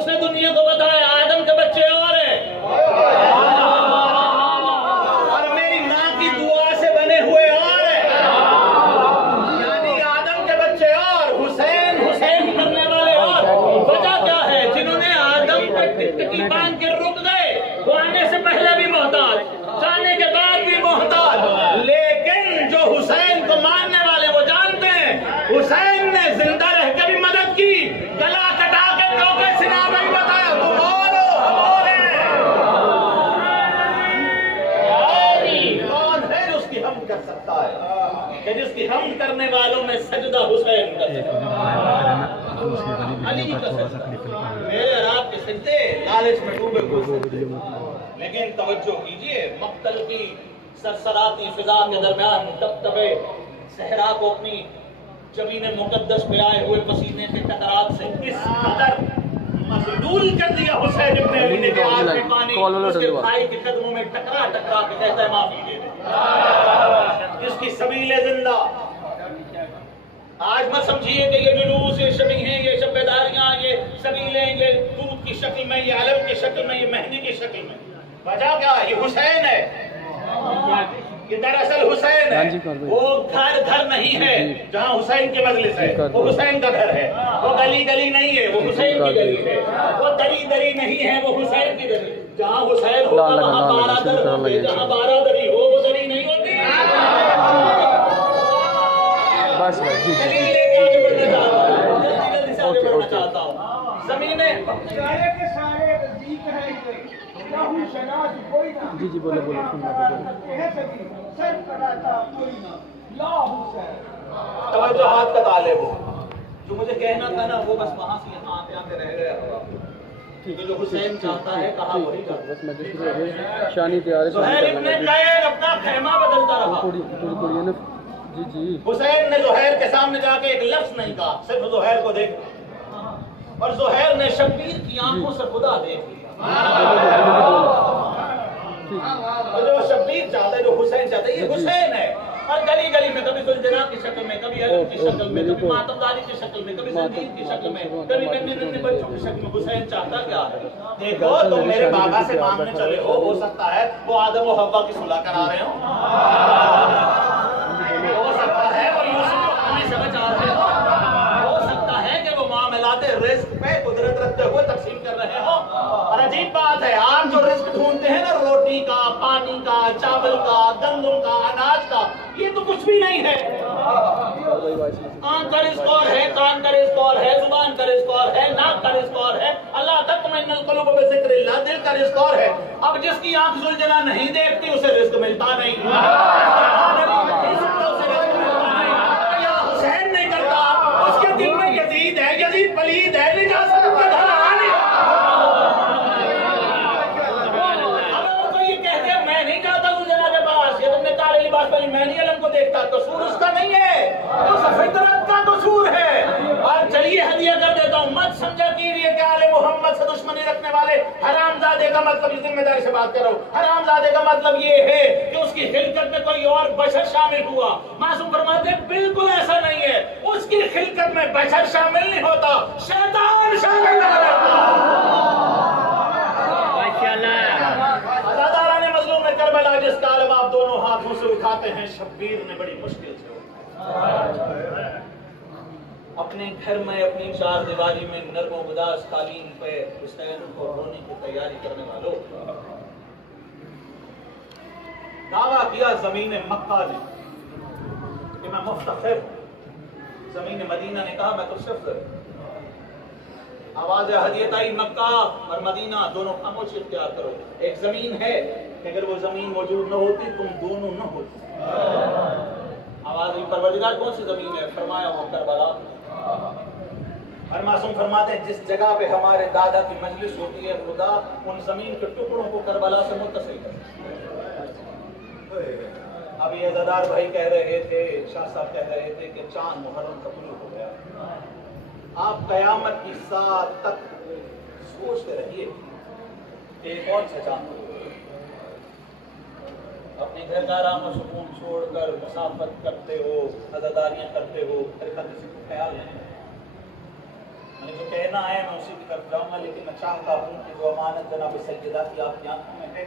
उसने दुनिया को बताया आदम के बच्चे और है, और मेरी माँ की दुआ से बने हुए और है, यानी आदम के बच्चे और हुसैन हुसैन करने वाले और। वजह क्या है? जिन्होंने आदम पर टिकटिकी बांध के रुक गए, वो आने से पहले भी मोहताज, जाने के बाद भी मोहताज, लेकिन जो हुसैन को मानने वाले वो जानते हैं हुसैन ने जिंदा रह के भी मदद की, गला कटा के टोके सिना में भी बताया तुम और हो, हम और हैं। कौन है जो उसकी हम कर सकता है कि जिसकी हम करने वालों में सजदा हुसैन कर सकता है? अली का सजदा, मेरे और आपके सजदे लालच में डूबे हुए, लेकिन तवज्जो कीजिए, मक्तल की सरसराती फिजा के दरमियान दबदबे सहरा को अपनी जमीन मुकद्दस पे आए हुए पसीने के टकराव से इस कदर मजलूल कर दिया हुसैन इब्न अली ने कि आंख में पानी उसके भाई के कदमों में टकरा टकरा के कहता है माफी दे दे। इसकी सबीले जिंदा। आज मत समझिए कि ये जुलूस, ये शबी हैं, ये शब्बेदारियां, ये सबीले, ये दूध की शक्ल में, ये अलम की शक्ल में, ये मेहंदी की शक्ल में, वजह क्या है? ये हुसैन है, ये दरअसल हुसैन है। वो घर घर नहीं है जहाँ हुसैन की मजलिस है, वो हुसैन का घर है। वो गली गली नहीं है, वो हुसैन की गली है। वो दरी दरी नहीं है, वो हुसैन की दरी। जहाँ हुसैन होगा वहाँ बारादर होंगे, जहाँ बारादरी हो वो दरी नहीं होती। जल्दी चाहता हूँ जमीने जी बोलो बोलो तवज्जो हाथ का तालिब हो, जो मुझे कहना था ना वो बस वहाँ से यहाँ आते आते रह गया। तो जो हुसैन चाहता है कहा वही शानी तैयार है, अपना खेमा बदलता रहा। जी जी हुसैन ने ज़ुहैर के सामने जाके एक लफ्ज नहीं कहा, सिर्फ ज़ुहैर को देख, और ज़ुहैर ने शब्बीर की आंखों से खुदा देख लिया। तो जो शब्बीर चाहता है, जो हुसैन चाहता है, ये हुसैन है। और गली गली में कभी सुलझना की शक्ल में, कभी अलम की शक्ल में, कभी मातमदारी की शक्ल में, कभी संगीत की शक्ल में, कभी नन्हे नन्हे बच्चों की शक्ल में हुसैन चाहता क्या है? देखो तुम मेरे बाबा से मांगने चले हो सकता है वो आदम और हव्वा की सुलह करा रहे हो सकता है वो यूसुफ को अपनी समझ आ रहे हो सकता है कि वो मामलाते रिस्क पे कुदरत रखते हुए तकसीम कर रहे हो। और अजीब बात है, आप जो रिस्क ढूंढते हैं ना, रोटी का, पानी का, चावल का, गंदम का, अनाज का, ये तो कुछ भी नहीं है। आंख का रिस्क और है, कान का रिस्क और है, जुबान का रिस्क और है, नाक का रिस्क और है, अल्लाह तत्मइन्नुल कुलूब बिज़िक्रिल्लाह, दिल का रिस्क और है। अब जिसकी आंख सुलझना नहीं देखती उसे रिस्क मिलता नहीं। हुसैन नहीं करता, उसके दिल में यजीद है, यजीद पलीद है, निजासत का धरा है। अब कोई ये कह दे मैं नहीं जाता सुलझना के पास, ये तुमने काले लिबास पहनी, मैं नहीं अलम को देखता, कसूर उसका नहीं है, उस फितरत का कसूर है। और चलिए हदिया कर देता हूँ, मत समझा कीजिए कि आले मोहम्मद से दुश्मनी रखने वाले हरामजादे का मतलब, इस जिम्मेदारी से बात कर रहा हूँ, हरामजादे का मतलब ये है कि उसकी खिलकत में कोई और बशर शामिल हुआ। मासूम फरमाते बिल्कुल ऐसा नहीं है, उसकी खिलकत में बशर शामिल नहीं होता, शैतान शामिल होता। अज़ादारा ने मज़लूम में करबला जिसका आलम आप दोनों हाथों से उठाते हैं, शब्बीर ने बड़ी मुश्किल से अपने घर में अपनी चार दीवारी में नर्म उदास कालीन पे हुसैन को रोने की तैयारी करने वालों, दावा किया जमीन मक्का ने कि मैं मुफ्तखिर, जमीन मदीना ने कहा मैं तो सिर्फ। आवाज हदियत आई, मक्का और मदीना दोनों खामोशी इख्तियार करो। एक जमीन है कि अगर वो जमीन मौजूद न होती तुम दोनों न होती। आवाज हुई परवरदिगार कौन सी जमीन है? फरमाया वो करबला। और मासूम फरमाते हैं जिस जगह पे हमारे दादा की मजलिस होती है, खुदा उन जमीन के टुकड़ों को करबला से मुत्तसिल कर। अब ये अज़ादार भाई कह रहे थे, शाह साहब कह रहे थे कि चांद मुहर्रम का तुलू हो गया। आप कयामत की साथ तक सोचते रहिए एक और से चांद अपने घर का आराम और सुकून छोड़कर मुसाफत करते हो, अज़ादारियां करते हो, ख्याल नहीं। मैंने जो कहना है मैं उसी की तरफ जाऊंगा, लेकिन मैं चाहता हूँ कि जो अमानत जनाब सैयदा की आपकी आंखों में है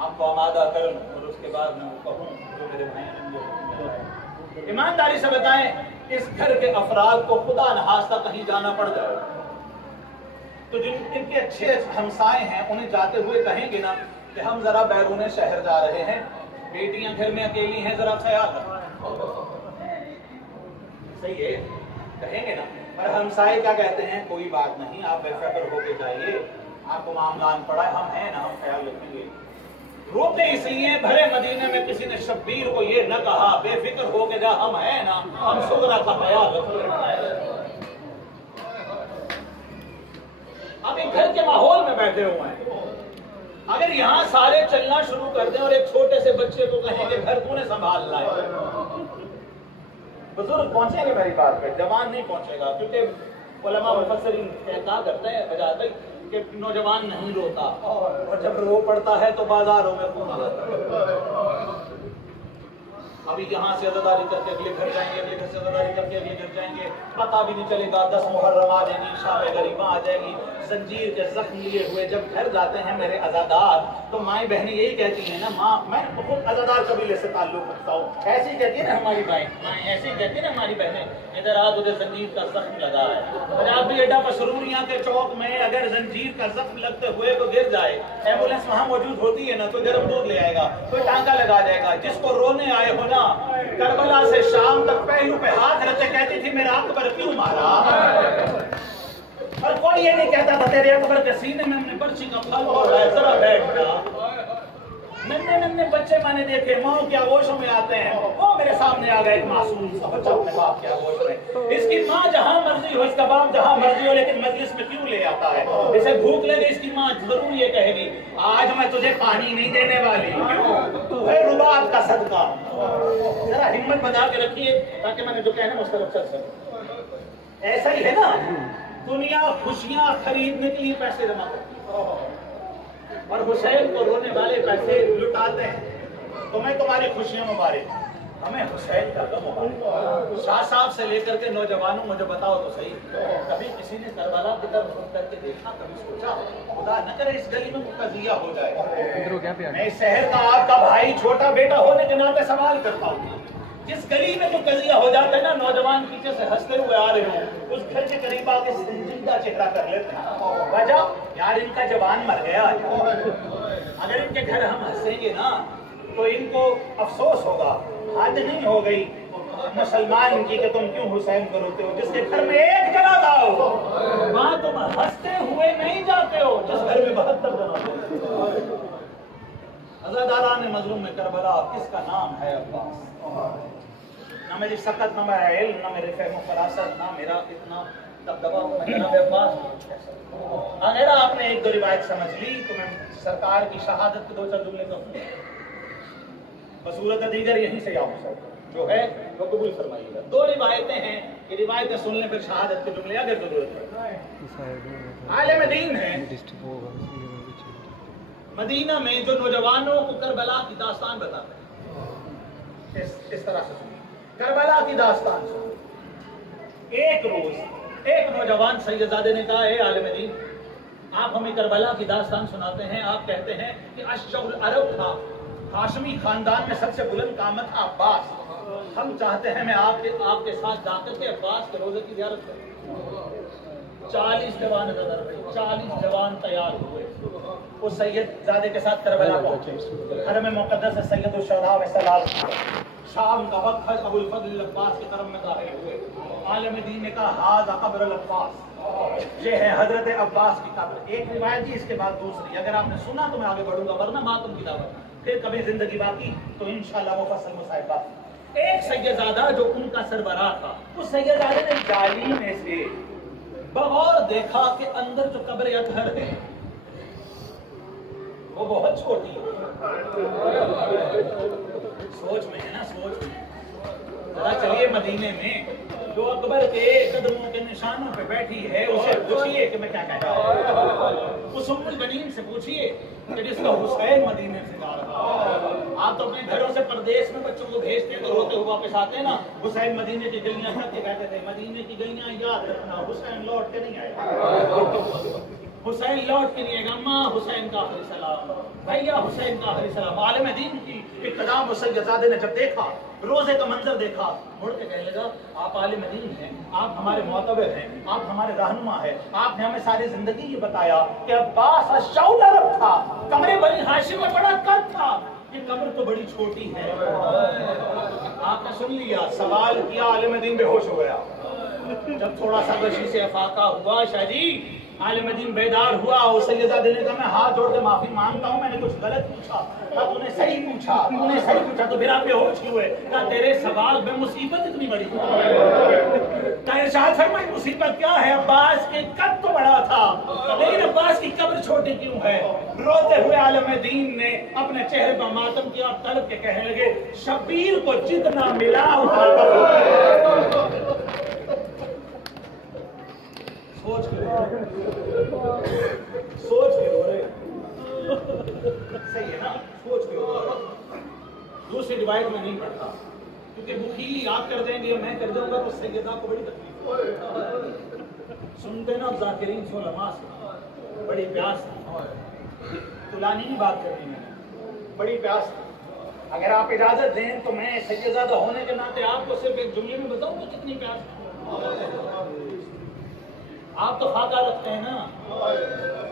आपको आमादा करूँ और उसके बाद मैं कहूँ जो मेरे भाई ने। ईमानदारी से बताएं, इस घर के अफराद को खुदा नहास्ता कहीं जाना पड़ जाए तो जिन इनके अच्छे हमसाए हैं उन्हें जाते हुए कहेंगे ना कि हम जरा बैरून शहर जा रहे हैं, बेटियां घर में अकेली हैं, जरा ख्याल रखो। सही है, कहेंगे ना। पर हमसाए क्या कहते हैं, कोई बात नहीं, आप बेफिक्र होके जाइए, आपको मामला पड़ा है, हम हैं ना, हम ख्याल रखेंगे। रोते इसलिए भरे मदीने में किसी ने शब्बीर को ये न कहा बेफिक्र होके जा, हम हैं ना, हम सुगरा का ख्याल रखेंगे। अब एक घर के माहौल में बैठे हुए हैं, अगर यहाँ सारे चलना शुरू कर दें और एक छोटे से बच्चे को कहेंगे घर तूने संभाल लाए, बुजुर्ग पहुंचेंगे मेरी बात पे, जवान नहीं पहुंचेगा। क्योंकि उलमा मुफस्सिरीन कहा करते हैं बजाते कि नौजवान नहीं रोता और जब रो पड़ता है तो बाजारों में घूम जाता है। अभी यहाँ से अज़ादारी करके अगले घर जाएंगे, अगले घर से अज़ादारी करके अगले घर जाएंगे, पता भी नहीं चलेगा, 10 मुहर्रम आ जाएगी, शाम गरीबा आ जाएगी, जंजीर के जख्म लिए हुए जब घर जाते हैं मेरे अज़ादार, तो माएँ बहनें यही कहती हैं ना, माँ मैं बहुत अज़ादार कबीले से ताल्लुक रखता हूँ, ऐसी कहती है ना हमारी माएँ, ऐसी कहती है ना हमारी बहनें, इधर आ तुझे जंजीर का जख्म लगा है। और आप भी एडा मसरूरिया के चौक में अगर जंजीर का जख्म लगते हुए तो गिर जाए, एम्बुलेंस वहाँ मौजूद होती है ना, तो गर्म दूध ले आएगा, कोई टांका लगा जाएगा। जिसको रोने आए हो ना, करबला से शाम तक पहलू पे हाथ रखे कहती थी मेरा अकबर क्यों मारा, और कोई ये नहीं कहता था तेरे अकबर के सीने में हमने पर्ची का फल हो रहा है, जरा बैठ जा। नन्हे नन्हे बच्चे मैंने देखे, माओ के आगोशों में आते हैं, वो मेरे सामने आ गए, एक मासूम सा बच्चा अपने बाप के आगोश में, इसकी माँ जहाँ मर्जी हो, इसका बाप जहाँ मर्जी हो, लेकिन मजलिस में क्यों ले आता है। इसे भूख लगे, इसकी माँ जरूर ये कहेगी आज मैं तुझे पानी नहीं देने वाली, क्यों, तू है रुबाब का सदका। जरा हिम्मत बना के रखिए ताकि मैंने जो कहना मुझसे चल सके। ऐसा ही है ना, दुनिया खुशियां खरीदने के लिए पैसे जमा करती है और हुसैन को रोने वाले पैसे लुटाते हैं। तो मैं तुम्हारी खुशियां मुबारक, हमें हुसैन का गम मुबारक। शाह साहब से लेकर के नौजवानों मुझे बताओ तो सही, कभी किसी ने करबला की तरफ रुख करके देखा, कभी सोचा खुदा न करे इस गली में कजिया हो जाए। मैं इस शहर का आपका भाई छोटा बेटा होने के नाते सवाल करता हूँ, जिस गली में तो कजिया हो जाता है ना, नौजवान पीछे से हंसते हुए आ रहे हो, उस घर के करीब आके संजीदा चेहरा कर लेते हैं, वजह यार इनका जवान मर गया। अगर इनके घर हम हंसेंगे ना तो इनको अफसोस होगा, हद नहीं हो गई मुसलमान की कि तुम क्यों हुसैन को रोते हो, जिसके घर में एक जनाजा हो वहां तुम हंसते हुए नहीं जाते हो, जिस घर में 72 जनाजे। अज़ादारा ने मजलूम में करबला, किसका नाम है अब्बास, ना मेरी सकत, ना मेरा इल्म, ना मेरे फहम फरासत, ना मेरा इतना दबदबा जनाब अब्बास। अगर आपने एक दो रिवायत समझ ली तो मैं सरकार की शहादत के 2-4 जुमले कहूँ, बसूरत दीगर यहीं से आऊँ सर जो है वो कबूल फरमाइएगा। 2 रिवायतें हैं कि रिवायतें सुनने पर शहादत के जुमले अगर जरूरत है। आलिम दीन है मदीना में जो नौजवानों को करबला की दास्तान बताते हैं, इस तरह से सुनिए, करबला की दास्तान सुनिए। एक रोज एक नौजवान सैयदजादे ने कहा, आलिम दीन आप हमें करबला की दास्तान सुनाते हैं, आप कहते हैं कि अशजउल अरब था, हाशमी खानदान में सबसे बुलंद कामत था अब्बास, हम चाहते हैं मैं आपके साथ जाकर के अब्बास के रोजे की ज़ियारत करूं। 40 जवान नजर रहे, 40 जवान तैयार हुए, उस सैयदजादे के साथ करबला पहुंचे। हरम मुक़द्दस से सैयदुल शुहदा में सलाम, शाम का वक्त हज अबुल फज़ल अब्बास के तरफ में दाखिल हुए। आलिम दीन ने कहा हाज़ा क़ब्र अब्बास, ये है हजरत अब्बास की कब्र। एक रिवायत जी, इसके बाद दूसरी, अगर आपने सुना तो मैं आगे बढ़ूंगा, वरना मातम की दावत, फिर कभी जिंदगी बाकी तो इंशाअल्लाह मुफस्सल मुसाहिबा। एक सैयदजादा जो उनका सरबराह था, उस सैयदजादे ने जाली में से बगौर देखा कि अंदर जो कब्र अतहर है वो बहुत छोटी है। सोच में है ना, सोच में जरा चलिए मदीने में जो अकबर के कदमों के निशानों पे बैठी है उसे पूछिए कि मैं क्या कह रहा हूँ, उस उम्मुल बनीन से पूछिए कि जिसका हुसैन मदीने से जा रहा है। आप तो अपने घरों से परदेश में बच्चों को भेजते हैं तो रोते हुए वापस आते हैं ना। हुसैन मदीने की गलियां करके कहते थे, मदीने की गलियां याद रखना, हुसैन लौट के नहीं आएगा, हुसैन लौट के नहीं आएगा। अम्मा हुसैन का आखिरी सलाम, भैया हुसैन का आखिरी सलाम। आलिम दीन की इक़्तिदा मुसय्यदज़ादे ने जब देखा, रोजे का मंजर देखा, मुड़ के कहने लगा, आप आलिम दीन हैं, आप हमारे मोतबर हैं, आप हमारे रहनुमा हैं, आपने हमें सारी जिंदगी ये बताया कि अब्बास अश-शौल अरब था, कमरे बनी हाशिम में बड़ा कद था, ये कब्र तो बड़ी छोटी है। आपने सुन लिया, सवाल किया, आलिम दीन बेहोश हो गया। जब थोड़ा सा बशी से अफाका हुआ, शाह जी आलिम दीन बेदार हुआ, और सैयदा देने का मैं हाथ जोड़ के माफी मांगता हूँ, मैंने कुछ गलत पूछा। कहा तूने सही पूछा, तूने सही पूछा, तो बिना बेहोश हुए। कहा तेरे सवाल में मुसीबत इतनी बड़ी है। इरशाद फरमाई, मुसीबत क्या है? अब्बास के कद तो बड़ा था, लेकिन अब्बास की कब्र छोटी क्यों है? रोते हुए आलिम दीन ने अपने चेहरे पर मातम किया और तड़प के कहने लगे, शबीर को जितना मिला उतना सोच के रो रहे, सही है ना? सोच के रो रहे। दूसरी रिवायत में नहीं पढ़ता, क्योंकि बुखीली याद कर देंगे, मैं कर दूंगा तो सैयदा को बड़ी तकलीफ। सुनते ना ज़ाकिरीन सुलमा से, बड़ी प्यास तुलानी की बात करनी है, बड़ी प्यास। अगर आप इजाजत दें तो मैं सैयदा होने के नाते आपको सिर्फ एक जुमले में बताऊं कि कितनी प्यास। आप तो फाका रखते हैं ना,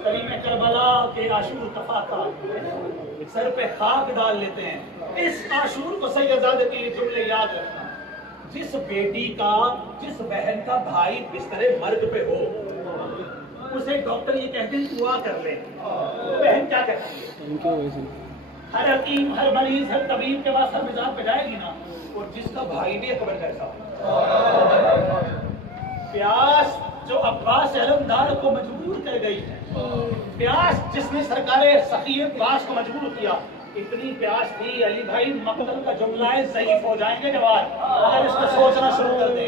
करीम करबला के आशूर का फाका सर पे खाक डाल लेते हैं। इस आशूर को सैयदादे के लिए जुमले याद रखना, जिस बेटी का, जिस बहन का भाई बिस्तरे मर्ग पे हो, उसे डॉक्टर ये कहते हैं दुआ कर ले। बहन क्या कहती है? हर हकीम, हर मरीज, हर तबीब के पास हर मिजाज पे जाएगी ना, और जिसका भाई भी खबर कैसा प्यास जो अब्बास अलमदार को मजबूर कर गई है, प्यास जिसने सरकारे सखी अब्बास को मजबूर किया, इतनी प्यास थी अली भाई, मक्तल का जुमला ज़ईफ हो जाएंगे जवाब अगर इसको सोचना शुरू कर दे।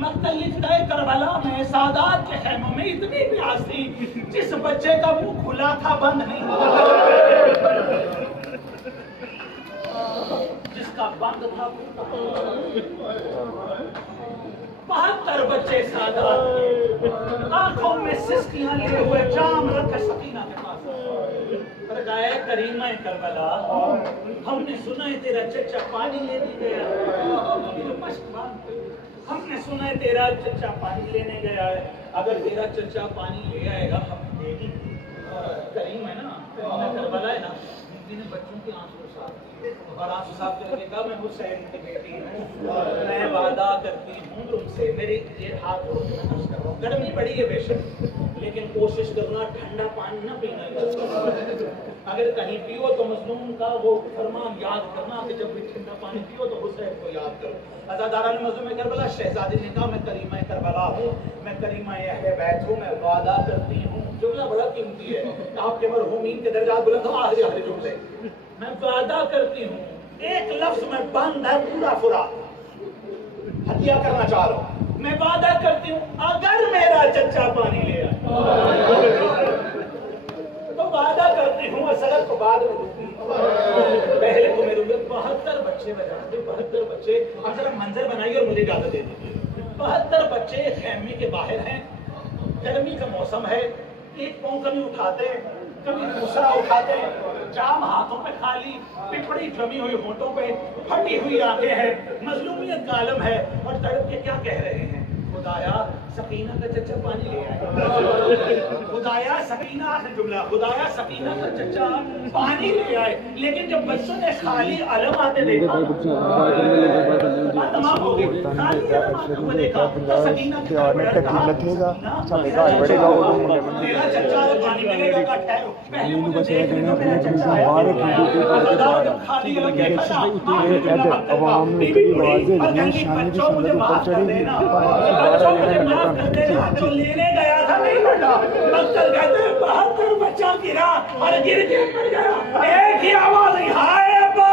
मक्तल लिखता है, करबला में सादात के खैमों में इतनी प्यास थी, जिस बच्चे का मुंह खुला था बंद नहीं हुआ, जिसका बंद था 72 बच्चे सादात आंखों में सिस्कियां लिए हुए जाम रख सकीना के पास गए। करीमा करबला, हमने सुना है तेरा चचा पानी लेने गया, हमने सुना है तेरा चचा पानी लेने गया है, अगर तेरा चचा पानी ले आएगा हम देगी। करीम है ना, करबला है ना, जिन्हें बच्चों के आंसू साफ और आंसू साफ करके कहा, मैं हुसैन की बेटी हूँ, मैं वादा करती हूँ तुमसे, मेरे ये हाथ जोड़ के मैं कर रहा हूँ, गर्मी बड़ी है बेशक, लेकिन कोशिश करना ठंडा पानी न पीना। अगर कहीं पियो तो मजलूम का वो फरमान याद करना कि जब भी ठंडा पानी पियो तो हुसैन को याद करो। अज़ादारान मज़लूम करबला, शहजादी ने कहा, मैं करीमा करबला हूँ, मैं करीमा अहले बैत हूँ, मैं वादा करती हूँ। जुमला बड़ा कीमती है, आपके मरहूमीन के दर्जात बुलंद हो, आखिरी आखिरी जुमले, मैं वादा करती हूँ, एक लफ्ज में बंद है पूरा फुरा, हत्या करना चाह रहा हूँ, मैं वादा करती हूँ अगर मेरा चचा पानी ले आए तो वादा करती हूँ असरत को बाद में दूंगी, पहले तो मेरे 72 बच्चे बजाते, 72 बच्चे। अब जरा मंजर बनाइए और मुझे इजाजत दे दीजिए। 72 बच्चे खेमे के बाहर हैं, गर्मी का मौसम है, एक पाँव कभी उठाते कभी दूसरा उठाते, जाम हाथों पे खाली, पिपड़ी जमी हुई होंठों पे, फटी हुई आंखें हैं, मजलूमियत का आलम है, और तड़प के क्या कह रहे हैं, खुदाया सकीना का चचा पानी ले आए, खुदाया सकीना, आखिरी जुमला, खुदाया सकीना का चचा पानी ले आए। लेकिन जब बच्चों ने खाली अलम आते देखा, तमाम हो गई, खाली अलम आते हुए देखा तो सकीना के तेरा चचा पानी मिलेगा का ठहरो, पहले मुझे देख लो मेरा चचा आया, खाली अलम देखा था, बीबी बुढ़ी और गंदी बच्चों मुझे माफ कर देना, जो लेने गया था नहीं बटा, मक्तल कहते हैं 72 बच्चा गिरा और गिर के मर गया, एक ही आवाज, हाय अब्बा।